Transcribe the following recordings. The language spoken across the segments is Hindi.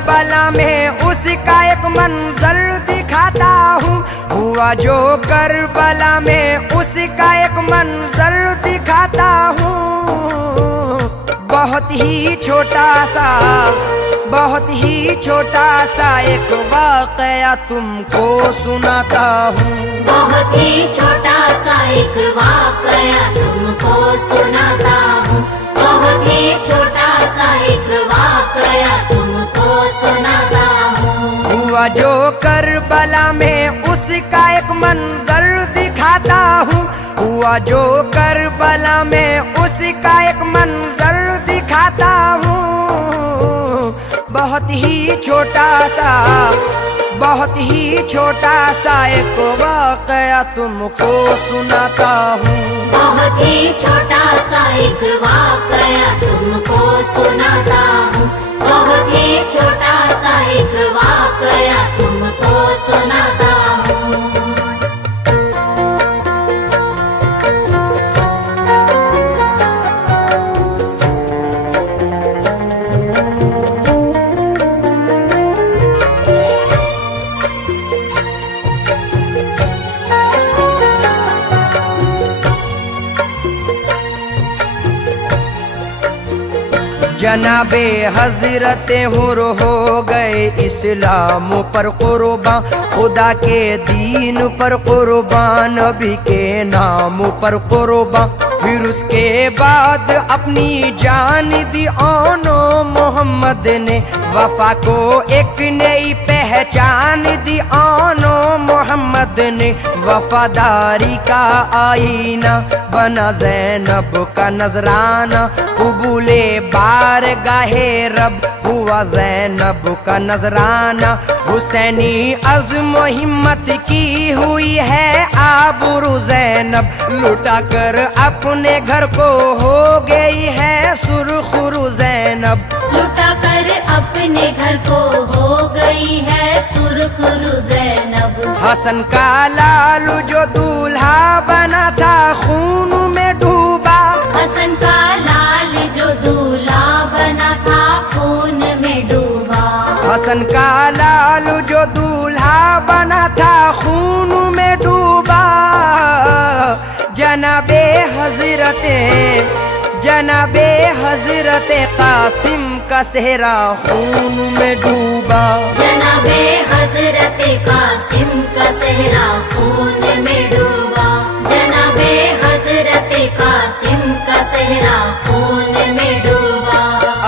करबला में उसका एक मंजर दिखाता हूँ। हुआ जो करबला में उसका एक मंजर दिखाता हूँ। बहुत ही छोटा सा एक वाकया तुमको सुनाता हूँ। बहुत ही छोटा सा एक वाकया तुमको सुनाता हूँ। बहुत ही छोटा सा एक वाकया तुमको सुनाता हूँ। हुआ जो करबला में उसका एक मंजर दिखाता हूँ। हुआ जो करबला में उसका एक मंजर दिखाता हूँ। बहुत ही छोटा सा एक वाकया तुमको सुनाता हूँ। बहुत ही छोटा सा एक वाकया तुमको सुनाता हूँ। बहुत ही छोटा सा एक वाकया तुमको सुनाता हूँ। जनाबे हजरत हुर हो गए इस्लाम पर कुर्बान, खुदा के दीन पर कुर्बान, नबी के नाम पर कुर्बान। फिर उसके बाद अपनी जान दी आनो मोहम्मद ने, वफा को एक नई पहचान दी आनो मोहम्मद ने। वफादारी का आईना बना ज़ैनब का नजराना, कबूले बारगाहे रब हुआ ज़ैनब का नजराना। हुसैनी अज़्म हिम्मत की हुई है आबरू ज़ैनब, लुटा कर अपने घर को हो गई है सुरखुरु ज़ैनब। लुटा कर अपने घर को हो गई है सुरखुरु ज़ैनब। हसन का लालू जो दूल्हा बना था खून में डूबा। हसन का लाल जो दूल्हा बना था खून में डूबा। हसन का लालू जो दूल्हा बना था खून में डूबा। जनाबे हजरते कासिम का सेहरा खून में डूबा। जनाबे हजरते कासिम का सेहरा खून में डूबा। जनाबे हजरते कासिम का सेहरा खून में डूबा।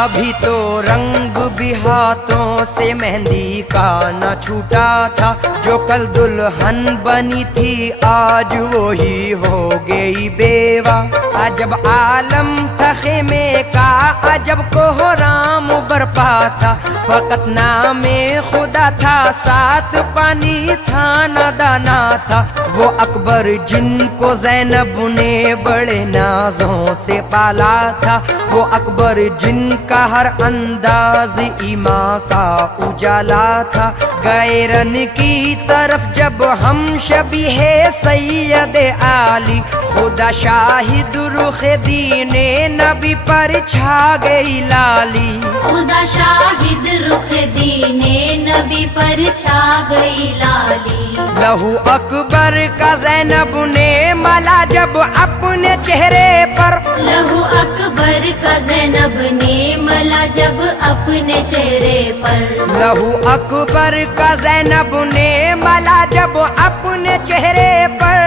अभी तो रंग भी हाथों से मेहंदी का न छूटा था, जो कल दुल्हन बनी थी आज वो ही हो गई बेवा। अजब आलम था खेमे का, अजब कोहराम बरपा था, फकत नामे खुदा था, साथ पानी था न दाना था। वो अकबर जिनको ज़ैनब ने बड़े नाजों से पाला था, वो अकबर जिनका हर अंदाज ईमान का उजाला था। गए रन की तरफ जब हम शबीहे सैयद आली, खुदा शाहिद रुख दीने नबी पर छा गई लाली। खुदा शाहिद रुख दीने नबी पर छा गई लाली। लहू अकबर का ज़ैनब ने मला जब अपने चेहरे पर। लहू अकबर का ज़ैनब ने मला जब अपने चेहरे पर। लहू अकबर का ज़ैनब ने मला जब अपने चेहरे पर।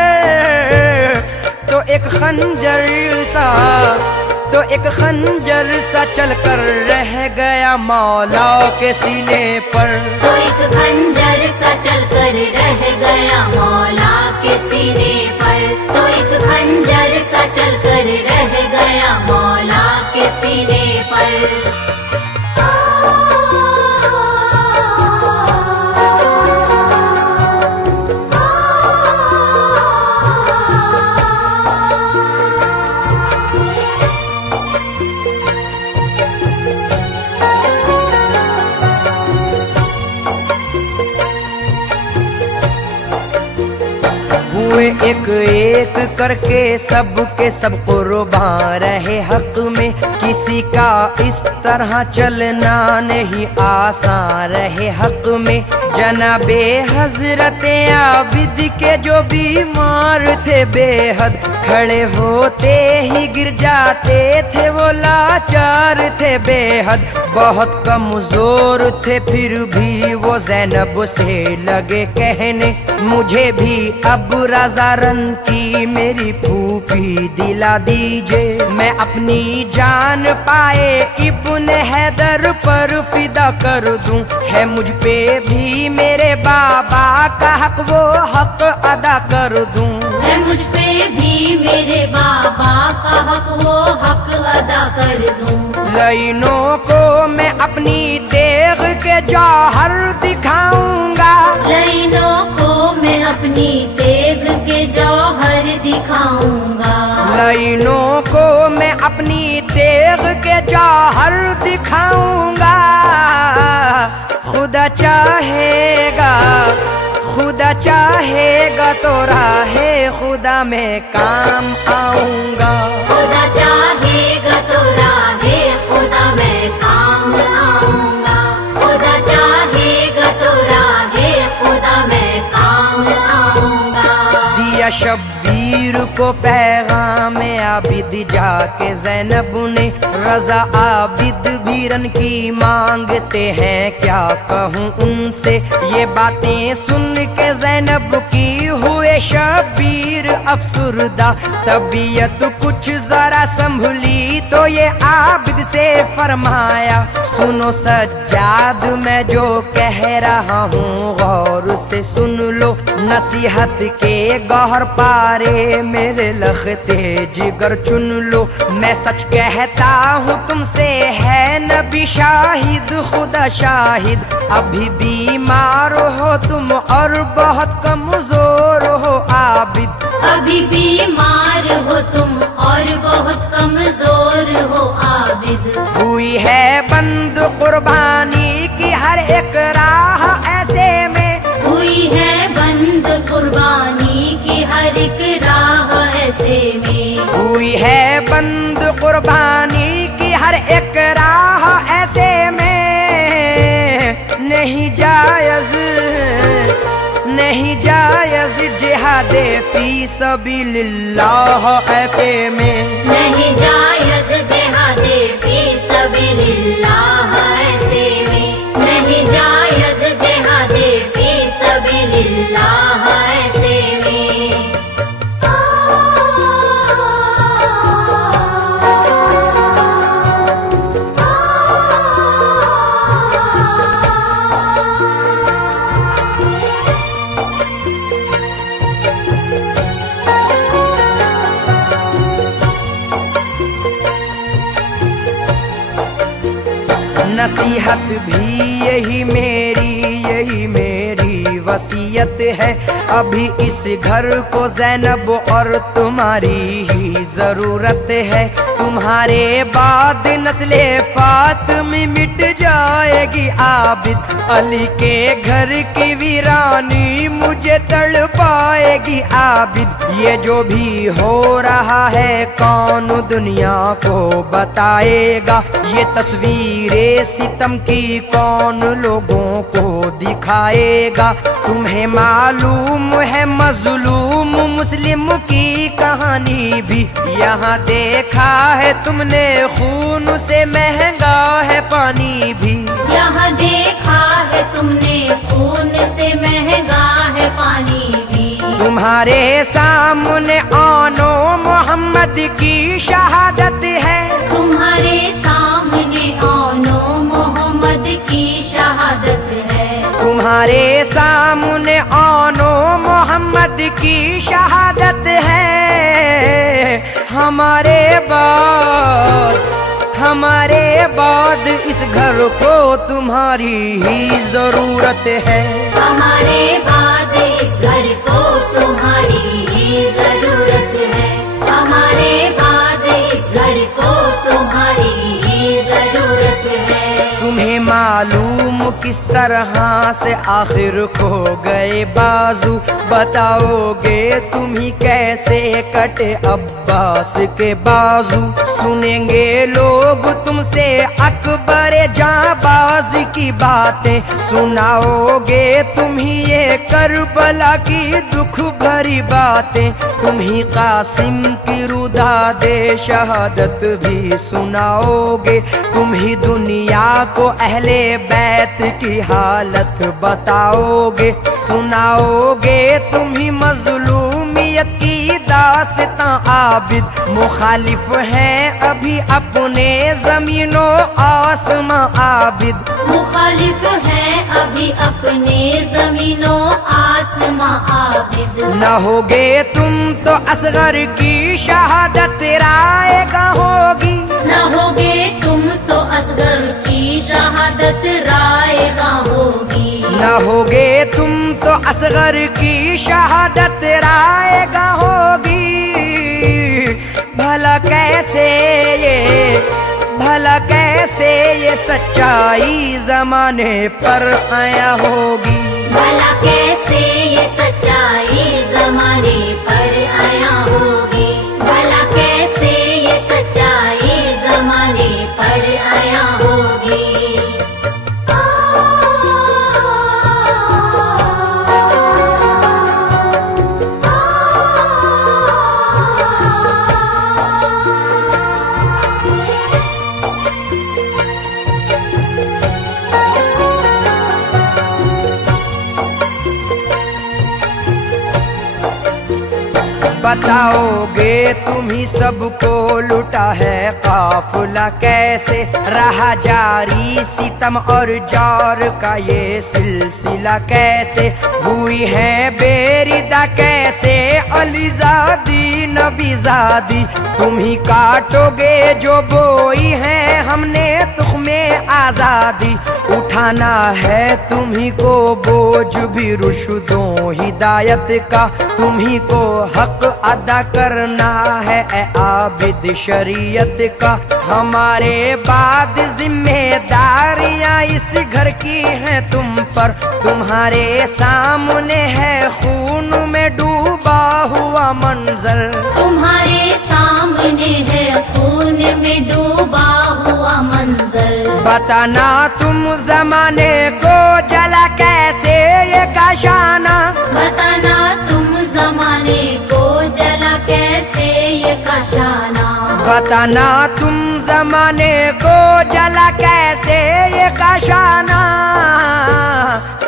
तो एक खंजर सा चलकर रह गया मौला के सीने पर। तो एक खंजर सा चलकर रह गया मौला के सीने पर। तो एक खंजर सा चलकर रह गया मौला के सीने पर। हुए एक एक करके सब के सब कुर्बान रहे हक में, किसी का इस तरह चलना नहीं आसान रहे हक में। जनाबे हजरत आबिद के जो बीमार थे बेहद, खड़े होते ही गिर जाते थे वो लाचार थे बेहद। बहुत कमजोर थे फिर भी वो ज़ैनब से लगे कहने, मुझे भी अब रज़ा रन की मेरी फूफी दिला दीजिए। मैं अपनी जान पाए इब्न हैदर पर फिदा कर दूं, है मुझ पे भी मेरे बाबा का हक वो हक अदा कर दूं। है मुझ पे भी मेरे बाबा का हक वो हक अदा कर दूं। लाइनों को मैं अपनी तेग के जौहर दिखाऊंगा, लाइनों को मैं अपनी तेग के जौहर दिखाऊंगा। लाइनों को मैं अपनी तेग के जौहर दिखाऊंगा। खुदा चाहेगा, खुदा चाहेगा तो राहे खुदा में काम आऊंगा। खुदा चाहेगा तो राहे खुदा में काम आऊंगा। खुदा चाहेगा तो राहे खुदा में काम आऊंगा। दिया शब्बीर को पैगाम आबिद जाके ज़ैनब ने, रज़ा आबिद बीरन की मांगते हैं क्या कहूँ उनसे। ये बातें सुन के ज़ैनब की हुए शब्बीर अफसुरदा, तबीयत कुछ जरा संभली तो ये आबिद से फरमाया, सुनो सज्जाद मैं जो कह रहा हूँ गौर से सुन लो। नसीहत के गौहर पारे मेरे लखते जिगर चुन लो। मैं सच कहता हूँ तुमसे है नबी शाहिद, खुदा शाहिद। अभी बीमार हो तुम और बहुत कमजोर हो आबिद। अभी बीमार हो तुम और बहुत कमजोर हो आबिद। हुई है बंद कुर्बानी की हर एक राह ऐसे में, हुई है बंद कुर्बानी की हर एक राह ऐसे में। हुई है बंद कुर्बानी की हर एक राह ऐसे में। नहीं जायज, नहीं जायज जिहादे फी सबीलिल्लाह ऐसे में। नहीं जायज जिहादे फी सबीलिल्लाह ऐसे में। नहीं जायज जिहादे फी सबीलिल्लाह ऐसे में। नसीहत भी यही मेरी वसीयत है। अभी इस घर को ज़ैनब और तुम्हारी ही जरूरत है। तुम्हारे बाद नस्ले फातिमी मिट जाएगी आबिद। अली के घर की वीरानी मुझे तड़पाएगी आबिद। ये जो भी हो रहा है कौन दुनिया को बताएगा। ये तस्वीरें सितम की कौन लोगों को दिखाएगा। तुम्हें मालूम है मजलूम मुस्लिम की कहानी भी। यहाँ देखा है तुमने खून से महंगा है पानी भी। यहाँ देखा है तुमने खून से महंगा है पानी भी। तुम्हारे सामने आनो मोहम्मद की शहादत है। तुम्हारे सामने आनो मोहम्मद की शहादत है। तुम्हारे सामने आनो मोहम्मद की शहादत है। हमारे बाद इस घर को तुम्हारी ही जरूरत है। हमारे बाद इस घर को तुम्हारी ही जरूरत है। हमारे बाद इस घर को तुम्हारी ही जरूरत है। तुम्हें मालूम किस तरह से आखिर खो गए बाजू, बताओगे तुम ही कैसे कटे अब्बास के बाजू। सुनेंगे लोग तुमसे अकबर जाबाज की बातें, सुनाओगे तुम ही ये करबला की दुख भरी बातें। तुम ही कासिम की रुदा दे शहादत भी सुनाओगे, तुम ही दुनिया को अहले बैत की हालत बताओगे। सुनाओगे तुम ही मजलूमियत की दास्तां आबिद, मुखालिफ हैं अभी अपने जमीनों आसमां आबिद। मुखालिफ है अभी अपने जमीनों आसमां आबिद। न होगे तुम तो असगर की शहादत रायगा होगी, न होगे तुम तो असगर की शहादत रायगा होगी। न होगे तुम तो असगर की शहादत रायगा होगी। भला कैसे ये सच्चाई जमाने पर आया होगी। भला कैसे ये सच्चाई जमाने पर आया होगी। भला कैसे ये सच्चाई जमाने पर आया होगी। बताओगे तुम ही सबको लुटा है काफिला कैसे, रहा जारी सितम और जार का ये सिलसिला कैसे। हुई है बेरिदा कैसे अलीजादी नबीजादी, तुम ही काटोगे जो बोई है हमने तुख्मे आजादी। उठाना है तुम ही को बोझ भी रुशदों हिदायत का, तुम ही को हक अदा करना है ए आबिद शरीयत का। हमारे बाद जिम्मेदारियां इस घर की हैं तुम पर, तुम्हारे सामने है खून में डूबा हुआ मंजर। तुम्हारे सामने है खून में डूबा हुआ मंजर। बताना तुम जमाने को जला कैसे ये काशाना, बताना तुम जमाने को जला कैसे ये काशाना। बताना तुम जमाने को जला कैसे ये काशाना।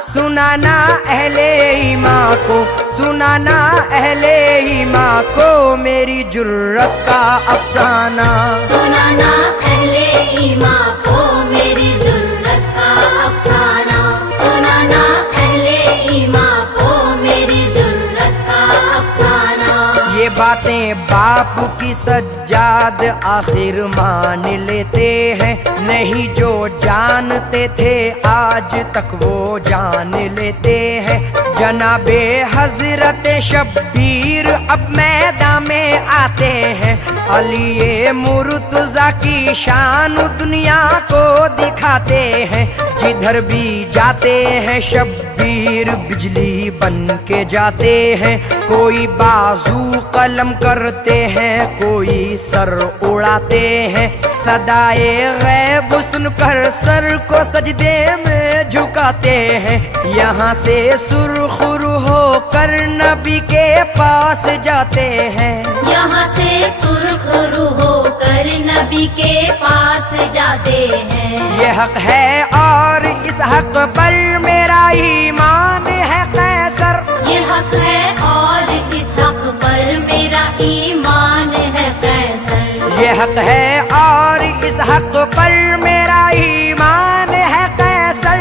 सुनाना अहले ईमान को, सुनाना अहले ईमान को मेरी जुर्रत का अफसाना। सुनाना अहले ईमान को मेरी जुर्रत का अफसाना। सुनाना अहले ईमान को मेरी जुर्रत का अफसाना। ये बातें बाप की सज्जाद आखिर मान लेते हैं, नहीं जो जानते थे आज तक वो जान लेते हैं। जनाबे हजरत शब्बीर अब मैदान में आते हैं, अली मुर्तजा की शान दुनिया को दिखाते हैं। जिधर भी जाते हैं शब्बीर बिजली बन के जाते हैं, कोई बाजू कलम करते हैं कोई सर उड़ाते हैं। सदाए गैब सुनकर सर को सजदे में झुकाते हैं, यहाँ से सुरखुरु होकर नबी के पास जाते हैं। यहाँ से सुरखुरु होकर नबी के पास जाते हैं। ये हक है और इस हक पर मेरा ईमान है कैसर। ये हक है और इस हक पर मेरा ईमान है कैसर। ये हक है और इस हक पर मेरा ईमान है कैसर।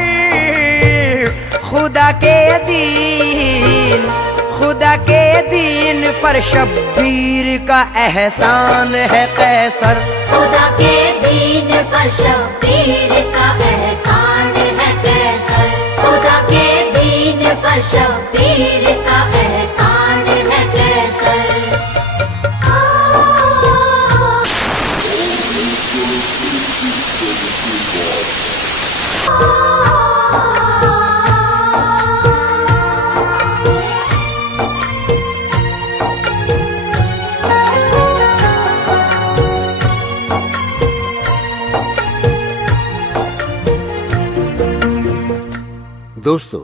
खुदा के दीन पर शब्बीर का एहसान है कैसर। खुदा के दीन पर शब्बीर का एहसान है कैसर। खुदा के दीन पर शब्बीर का एहसान है कैसर। दोस्तों,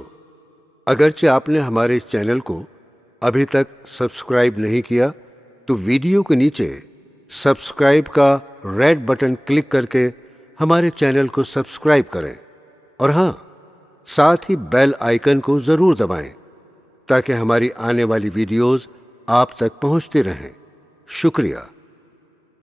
अगरचे आपने हमारे इस चैनल को अभी तक सब्सक्राइब नहीं किया तो वीडियो के नीचे सब्सक्राइब का रेड बटन क्लिक करके हमारे चैनल को सब्सक्राइब करें और हाँ, साथ ही बेल आइकन को ज़रूर दबाएं ताकि हमारी आने वाली वीडियोस आप तक पहुंचती रहें। शुक्रिया।